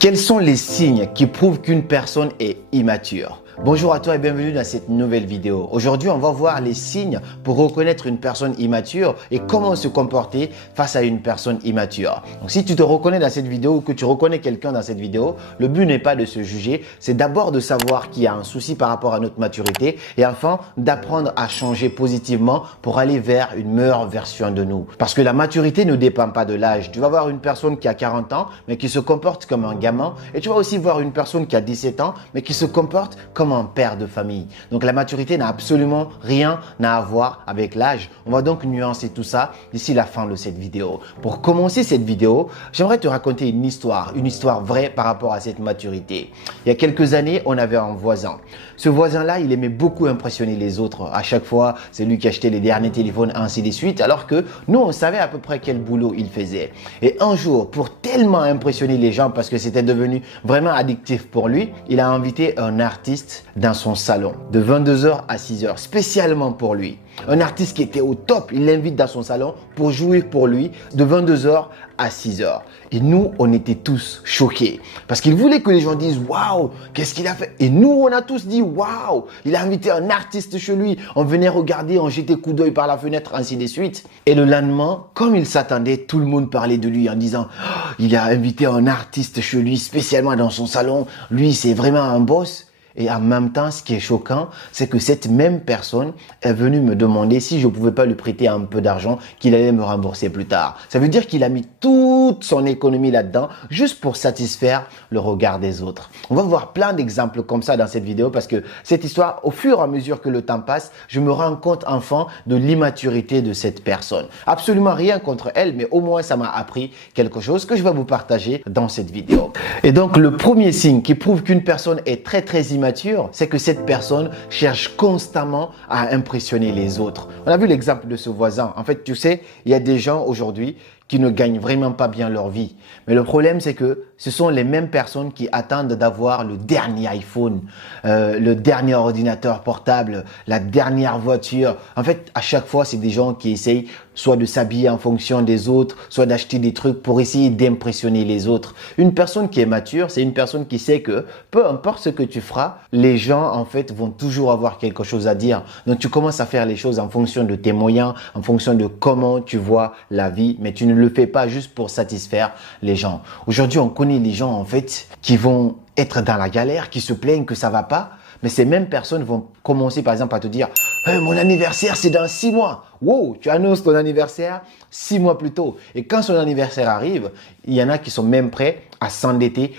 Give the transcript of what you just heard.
Quels sont les signes qui prouvent qu'une personne est immature? Bonjour à toi et bienvenue dans cette nouvelle vidéo. Aujourd'hui, on va voir les signes pour reconnaître une personne immature et comment se comporter face à une personne immature. Donc, si tu te reconnais dans cette vidéo ou que tu reconnais quelqu'un dans cette vidéo, le but n'est pas de se juger, c'est d'abord de savoir qu'il y a un souci par rapport à notre maturité et enfin d'apprendre à changer positivement pour aller vers une meilleure version de nous. Parce que la maturité ne dépend pas de l'âge. Tu vas voir une personne qui a 40 ans mais qui se comporte comme un gamin et tu vas aussi voir une personne qui a 17 ans mais qui se comporte comme un père de famille. Donc la maturité n'a absolument rien à voir avec l'âge. On va donc nuancer tout ça d'ici la fin de cette vidéo. Pour commencer cette vidéo, j'aimerais te raconter une histoire vraie par rapport à cette maturité. Il y a quelques années, on avait un voisin. Ce voisin-là, il aimait beaucoup impressionner les autres. À chaque fois, c'est lui qui achetait les derniers téléphones, ainsi de suite, alors que nous, on savait à peu près quel boulot il faisait. Et un jour, pour tellement impressionner les gens, parce que c'était devenu vraiment addictif pour lui, il a invité un artiste dans son salon de 22h à 6h, spécialement pour lui. Un artiste qui était au top, il l'invite dans son salon pour jouer pour lui de 22h à 6h. Et nous, on était tous choqués parce qu'il voulait que les gens disent « Waouh, qu'est-ce qu'il a fait ?» Et nous, on a tous dit « Waouh, il a invité un artiste chez lui. » On venait regarder, on jetait coup d'œil par la fenêtre, ainsi de suite. Et le lendemain, comme il s'attendait, tout le monde parlait de lui en disant « Il a invité un artiste chez lui, spécialement dans son salon. Lui, c'est vraiment un boss. » Et en même temps, ce qui est choquant, c'est que cette même personne est venue me demander si je ne pouvais pas lui prêter un peu d'argent qu'il allait me rembourser plus tard. Ça veut dire qu'il a mis toute son économie là-dedans juste pour satisfaire le regard des autres. On va voir plein d'exemples comme ça dans cette vidéo parce que cette histoire, au fur et à mesure que le temps passe, je me rends compte enfin de l'immaturité de cette personne. Absolument rien contre elle, mais au moins ça m'a appris quelque chose que je vais vous partager dans cette vidéo. Et donc, le premier signe qui prouve qu'une personne est très immature, c'est que cette personne cherche constamment à impressionner les autres. On a vu l'exemple de ce voisin. En fait, tu sais, il y a des gens aujourd'hui qui ne gagnent vraiment pas bien leur vie. Mais le problème, c'est que ce sont les mêmes personnes qui attendent d'avoir le dernier iPhone, le dernier ordinateur portable, la dernière voiture. En fait, à chaque fois, c'est des gens qui essayent soit de s'habiller en fonction des autres, soit d'acheter des trucs pour essayer d'impressionner les autres. Une personne qui est mature, c'est une personne qui sait que peu importe ce que tu feras, les gens, en fait, vont toujours avoir quelque chose à dire. Donc, tu commences à faire les choses en fonction de tes moyens, en fonction de comment tu vois la vie, mais tu ne le fais pas juste pour satisfaire les gens. Aujourd'hui, on connaît les gens, en fait, qui vont être dans la galère, qui se plaignent que ça va pas, mais ces mêmes personnes vont commencer, par exemple, à te dire hey, « Mon anniversaire, c'est dans 6 mois. » Wow, tu annonces ton anniversaire 6 mois plus tôt. Et quand son anniversaire arrive, il y en a qui sont même prêts à s'endetter